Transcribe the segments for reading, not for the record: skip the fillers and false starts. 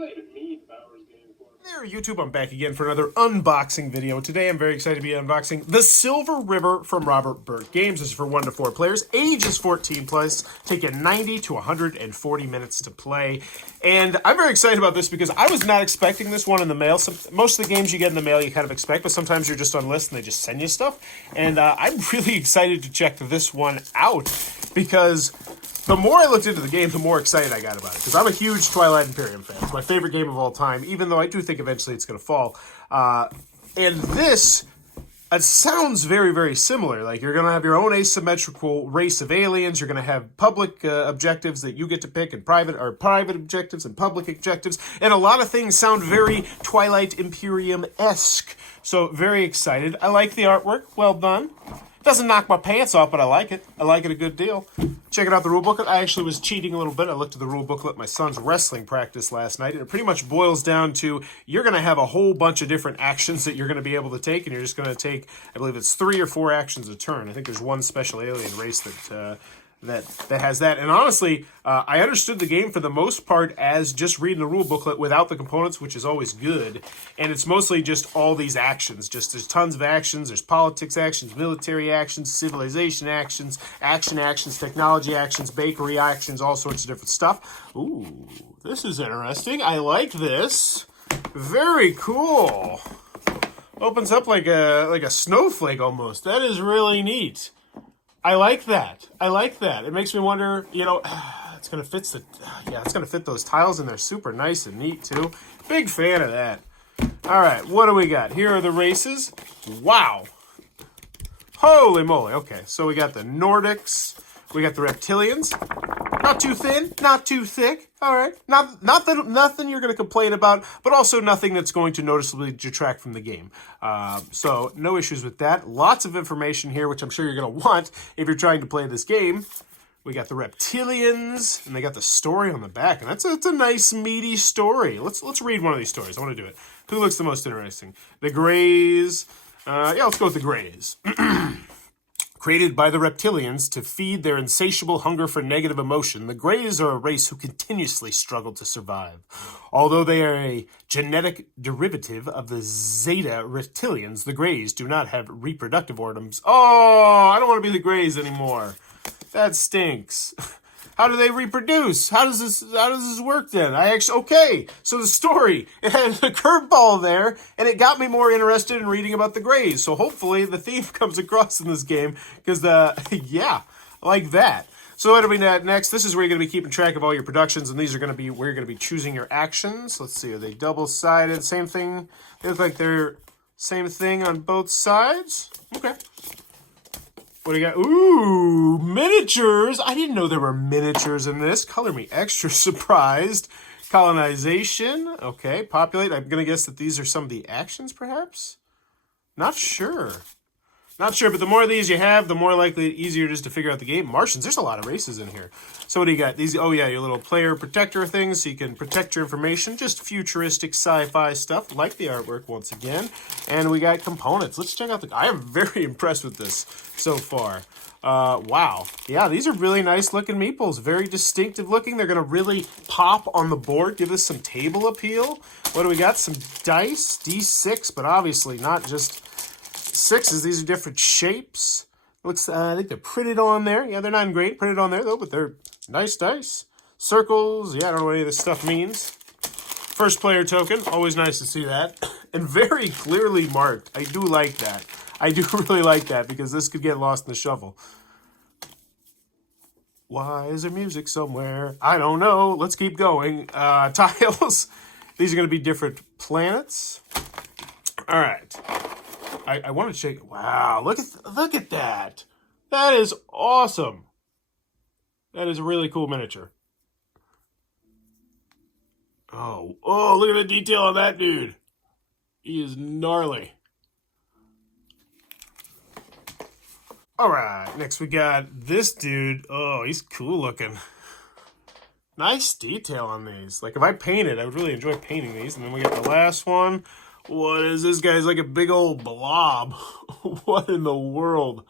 There, YouTube, I'm back again for another unboxing video. Today I'm very excited to be unboxing The Silver River from Robert Burke Games. This is for 1 to 4 players, ages 14 plus, taking 90 to 140 minutes to play. And I'm very excited about this because I was not expecting this one in the mail. Most of the games you get in the mail you kind of expect, but sometimes you're just on lists and they just send you stuff. And I'm really excited to check this one out because the more I looked into the game, the more excited I got about it. Because I'm a huge Twilight Imperium fan. It's my favorite game of all time, even though I do think eventually it's going to fall. And this, it sounds very, very similar. Like, you're going to have your own asymmetrical race of aliens. You're going to have public objectives that you get to pick, and private objectives and public objectives. And a lot of things sound very Twilight Imperium-esque. So, very excited. I like the artwork. Well done. Doesn't knock my pants off, but I like it. I like it a good deal. Checking out the rule booklet. I actually was cheating a little bit. I looked at the rule booklet at my son's wrestling practice last night, and it pretty much boils down to you're going to have a whole bunch of different actions that you're going to be able to take, and you're just going to take, I believe it's 3 or 4 actions a turn. I think there's one special alien race that has that. And honestly, I understood the game for the most part as just reading the rule booklet without the components, which is always good. And it's mostly just all these actions. Just there's tons of actions. There's politics actions, military actions, civilization actions, actions, technology actions, bakery actions, all sorts of different stuff. Ooh, this is interesting. I like this. Very cool. Opens up like a snowflake almost. That is really neat. I like that. I like that. It makes me wonder, you know, it's going to fit it's going to fit those tiles in there super nice and neat too. Big fan of that. All right, what do we got? Here are the races. Wow. Holy moly. Okay, so we got the Nordics. We got the Reptilians. Not too thin, not too thick. All right. Nothing you're going to complain about, but also nothing that's going to noticeably detract from the game. So no issues with that. Lots of information here, which I'm sure you're going to want if you're trying to play this game. We got the Reptilians, and they got the story on the back, and it's a nice, meaty story. Let's read one of these stories. I want to do it. Who looks the most interesting? The Greys. Yeah, let's go with the Greys. Created by the Reptilians to feed their insatiable hunger for negative emotion, the Greys are a race who continuously struggle to survive. Although they are a genetic derivative of the Zeta Reptilians, the Greys do not have reproductive organs. Oh, I don't want to be the Greys anymore. That stinks. How do they reproduce? How does this work then? Okay, so the story, it had a curveball there, and it got me more interested in reading about the Greys. So hopefully the theme comes across in this game, because yeah, like that. So what do we got next? This is where you're going to be keeping track of all your productions, and these are going to be where you're going to be choosing your actions. Let's see, are they double-sided? Same thing? They look like they're same thing on both sides. Okay. What do you got? Ooh, miniatures. I didn't know there were miniatures in this. Color me extra surprised. Colonization. Okay, populate. I'm going to guess that these are some of the actions, perhaps? Not sure. Not sure, but the more of these you have, the more likely, easier it is to figure out the game. Martians, there's a lot of races in here. So what do you got? These, oh yeah, your little player protector things, so you can protect your information. Just futuristic sci-fi stuff, like the artwork once again. And we got components. Let's check out I am very impressed with this so far. Wow. Yeah, these are really nice looking meeples. Very distinctive looking. They're going to really pop on the board, give us some table appeal. What do we got? Some dice, D6, but obviously not just sixes. These are different shapes. Looks, I think they're printed on there. Yeah, they're not in great printed on there though, but they're nice dice. Circles. Yeah, I don't know what any of this stuff means. First player token. Always nice to see that. And very clearly marked. I do like that. I do really like that because this could get lost in the shuffle. Why is there music somewhere? I don't know. Let's keep going. Tiles. These are going to be different planets. All right. I want to check. Wow, look at that. That is awesome. That is a really cool miniature. Oh, look at the detail on that dude. He is gnarly. All right, next we got this dude. Oh, he's cool looking. Nice detail on these. Like if I painted, I would really enjoy painting these. And then we got the last one. What is this guy's like a big old blob? What in the world?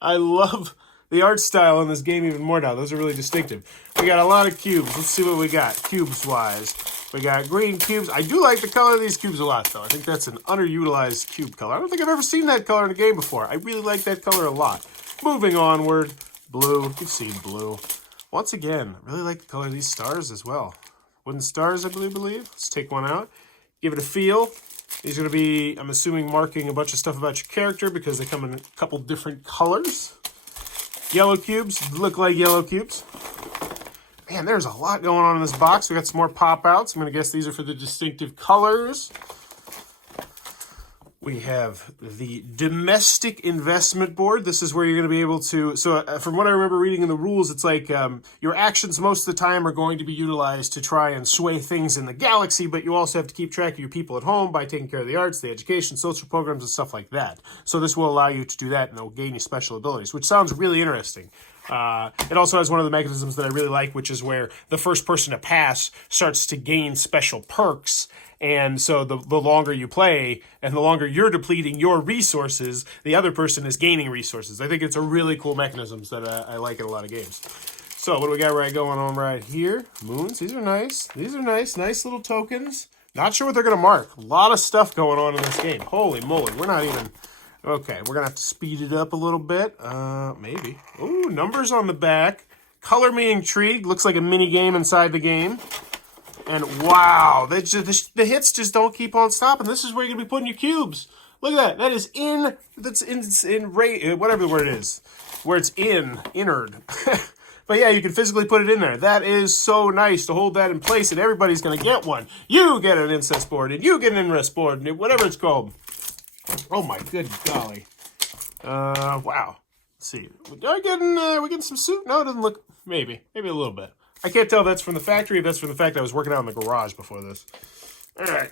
I love the art style in this game even more now. Those are really distinctive. We got a lot of cubes. Let's see what we got cubes-wise. We got green cubes. I do like the color of these cubes a lot, though. I think that's an underutilized cube color. I don't think I've ever seen that color in a game before. I really like that color a lot. Moving onward, blue. You've seen blue. Once again, I really like the color of these stars as well. Wooden stars, I believe. Let's take one out. Give it a feel. These are going to be, I'm assuming, marking a bunch of stuff about your character because they come in a couple different colors. Yellow cubes look like yellow cubes. Man, there's a lot going on in this box. We got some more pop-outs. I'm going to guess these are for the distinctive colors. We have the domestic investment board. This is where you're going to be able to, so from what I remember reading in the rules, it's like your actions most of the time are going to be utilized to try and sway things in the galaxy, but you also have to keep track of your people at home by taking care of the arts, the education, social programs, and stuff like that. So this will allow you to do that, and it'll gain you special abilities, which sounds really interesting. It also has one of the mechanisms that I really like, which is where the first person to pass starts to gain special perks. And so the longer you play and the longer you're depleting your resources, the other person is gaining resources. I think it's a really cool mechanism that I like in a lot of games. So what do we got going on right here? Moons. These are nice. These are nice. Nice little tokens. Not sure what they're going to mark. A lot of stuff going on in this game. Holy moly. We're not even... Okay, we're going to have to speed it up a little bit. Maybe. Ooh, numbers on the back. Color me intrigued. Looks like a mini game inside the game. And wow, the hits just don't keep on stopping. This is where you're going to be putting your cubes. Look at that. That is whatever the word is. Where it's innard. But yeah, you can physically put it in there. That is so nice to hold that in place, and everybody's going to get one. You get an incest board, and you get an inrest board, and whatever it's called. Oh my good golly. Wow. Let's see. Are we getting some soup? No, it doesn't look, maybe a little bit. I can't tell if that's from the factory, if that's from the fact that I was working out in the garage before this. All right.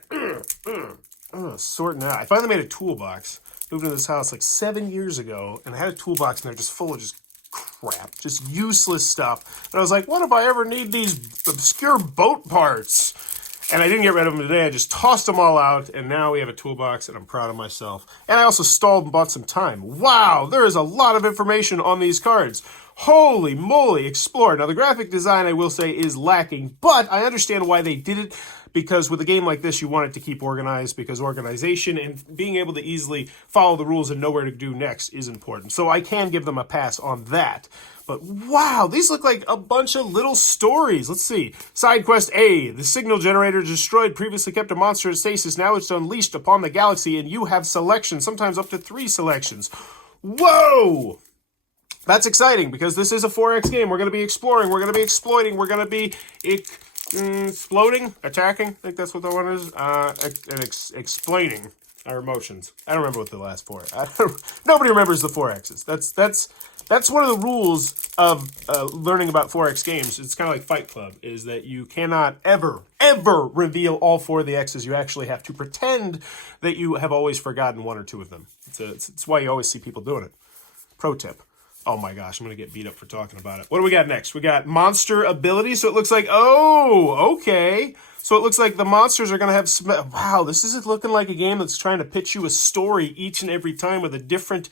Sorting out. I finally made a toolbox. Moved into this house like 7 years ago, and I had a toolbox in there just full of just crap, just useless stuff. And I was like, what if I ever need these obscure boat parts? And I didn't get rid of them today. I just tossed them all out, and now we have a toolbox, and I'm proud of myself. And I also stalled and bought some time. Wow, there is a lot of information on these cards. Holy moly, explore. Now, the graphic design, I will say, is lacking, but I understand why they did it, because with a game like this, you want it to keep organized, because organization and being able to easily follow the rules and know where to do next is important. So I can give them a pass on that. But wow, these look like a bunch of little stories. Let's see. Side quest A. The signal generator destroyed previously kept a monster in stasis. Now it's unleashed upon the galaxy, and you have selections, sometimes up to 3 selections. Whoa! That's exciting, because this is a 4X game. We're going to be exploring. We're going to be exploiting. We're going to be exploding, attacking. I think that's what that one is. And explaining our emotions. I don't remember what the last 4. Nobody remembers the 4Xs. That's one of the rules of learning about 4X games. It's kind of like Fight Club, is that you cannot ever reveal all 4 of the X's. You actually have to pretend that you have always forgotten 1 or 2 of them. It's why you always see people doing it. Pro tip. Oh my gosh, I'm going to get beat up for talking about it. What do we got next? We got monster ability. So it looks like, oh, okay. So it looks like the monsters are going to have, wow, this is looking like a game that's trying to pitch you a story each and every time with a different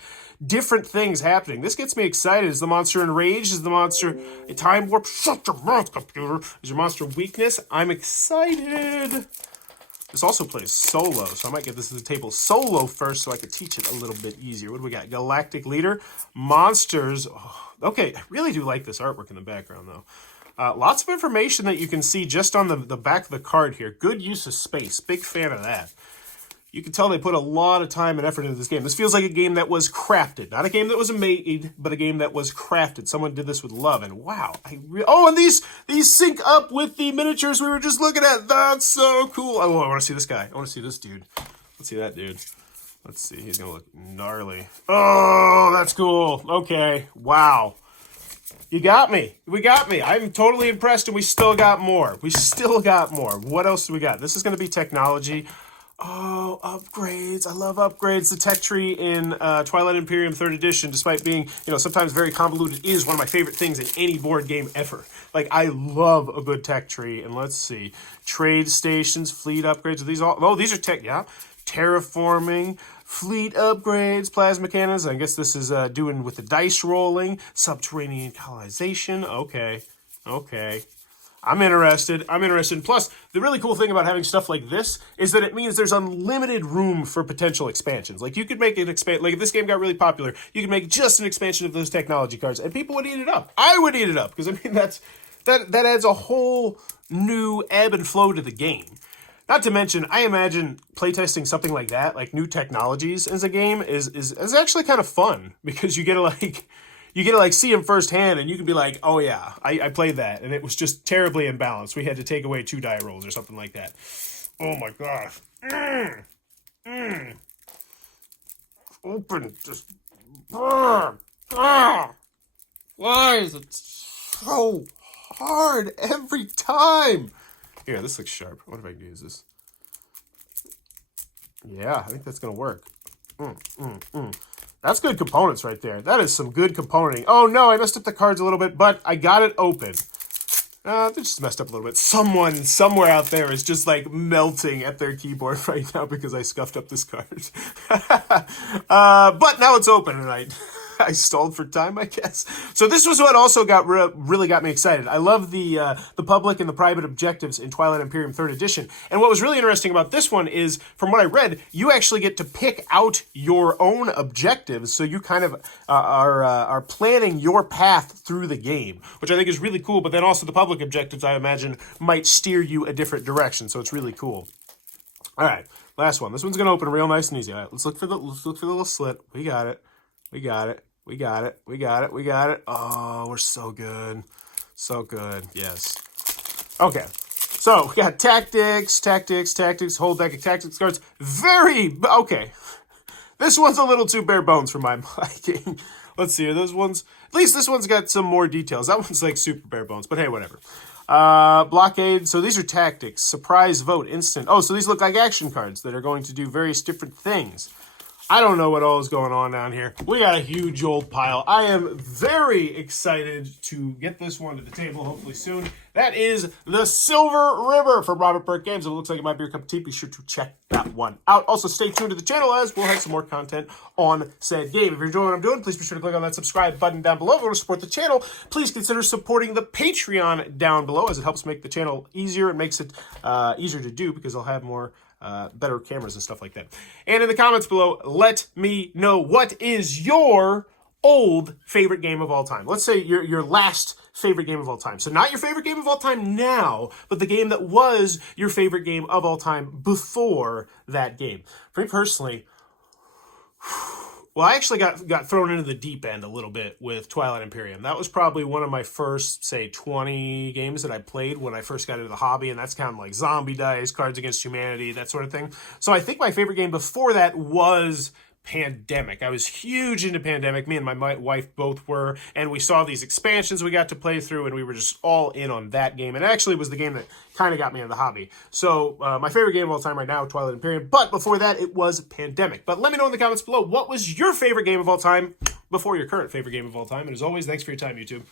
things happening. This gets me excited. Is the monster enraged? Is the monster a time warp? Shut your mouth, computer. Is your monster weakness? I'm excited. This also plays solo, so I might get this to the table solo first so I can teach it a little bit easier. What do we got? Galactic Leader. Monsters. Oh, okay, I really do like this artwork in the background, though. Lots of information that you can see just on the back of the card here. Good use of space. Big fan of that. You can tell they put a lot of time and effort into this game. This feels like a game that was crafted. Not a game that was made, but a game that was crafted. Someone did this with love, and wow. Oh, and these sync up with the miniatures we were just looking at. That's so cool. Oh, I want to see this guy. I want to see this dude. Let's see that dude. Let's see. He's going to look gnarly. Oh, that's cool. Okay. Wow. You got me. We got me. I'm totally impressed, and we still got more. We still got more. What else do we got? This is going to be technology. Oh, upgrades. I love upgrades. The tech tree in Twilight Imperium 3rd Edition, despite being, sometimes very convoluted, is one of my favorite things in any board game ever. Like, I love a good tech tree. And let's see. Trade stations, fleet upgrades. Are these all? Oh, these are tech, yeah. Terraforming, Fleet upgrades, plasma cannons. I guess this is doing with the dice rolling. Subterranean colonization. Okay. I'm interested. Plus, the really cool thing about having stuff like this is that it means there's unlimited room for potential expansions. Like, you could make an like if this game got really popular, you could make just an expansion of those technology cards, and people would eat it up. I would eat it up, because, I mean, that adds a whole new ebb and flow to the game. Not to mention, I imagine playtesting something like that, like new technologies as a game, is actually kind of fun, because you get to see them firsthand, and you can be like, oh yeah, I played that, and it was just terribly imbalanced. We had to take away 2 die rolls or something like that. Oh my gosh. Open, just... Why is it so hard every time? Here, this looks sharp. What if I can use this? Yeah, I think that's going to work. That's good components right there. That is some good componenting. Oh no, I messed up the cards a little bit, but I got it open. They just messed up a little bit. Someone, somewhere out there is just like melting at their keyboard right now because I scuffed up this card. But now it's open, and I stalled for time, I guess. So this was what also really got me excited. I love the public and the private objectives in Twilight Imperium 3rd Edition. And what was really interesting about this one is, from what I read, you actually get to pick out your own objectives. So you kind of are planning your path through the game, which I think is really cool. But then also the public objectives, I imagine, might steer you a different direction. So it's really cool. All right, last one. This one's going to open real nice and easy. All right, let's look for the little slit. We got it. Oh, we're so good. So good. Yes. Okay. So we got tactics, whole deck of tactics cards. Okay. This one's a little too bare bones for my liking. Let's see. Are those ones? At least this one's got some more details. That one's like super bare bones, but hey, whatever. Blockade. So these are tactics. Surprise vote. Instant. Oh, so these look like action cards that are going to do various different things. I don't know what all is going on down here. We got a huge old pile. I am very excited to get this one to the table, hopefully soon. That is the Silver River from Robert Burke Games. It looks like it might be your cup of tea. Be sure to check that one out. Also, stay tuned to the channel, as we'll have some more content on said game. If you're enjoying what I'm doing, please be sure to click on that subscribe button down below. If you want to support the channel, please consider supporting the Patreon down below, as it helps make the channel easier. It makes it easier to do, because I'll have more better cameras and stuff like that. And in the comments below, let me know, what is your old favorite game of all time? Let's say your last favorite game of all time. So not your favorite game of all time now, but the game that was your favorite game of all time before that game. For me personally, well, I actually got thrown into the deep end a little bit with Twilight Imperium. That was probably one of my first, say, 20 games that I played when I first got into the hobby, and that's kind of like Zombie Dice, Cards Against Humanity, that sort of thing. So I think my favorite game before that was Pandemic. I was huge into Pandemic. Me and my wife both were, and we saw these expansions we got to play through, and we were just all in on that game. And actually was the game that kind of got me into the hobby. So my favorite game of all time right now, Twilight Imperium, but before that it was Pandemic. But let me know in the comments below, what was your favorite game of all time before your current favorite game of all time? And as always, thanks for your time, YouTube.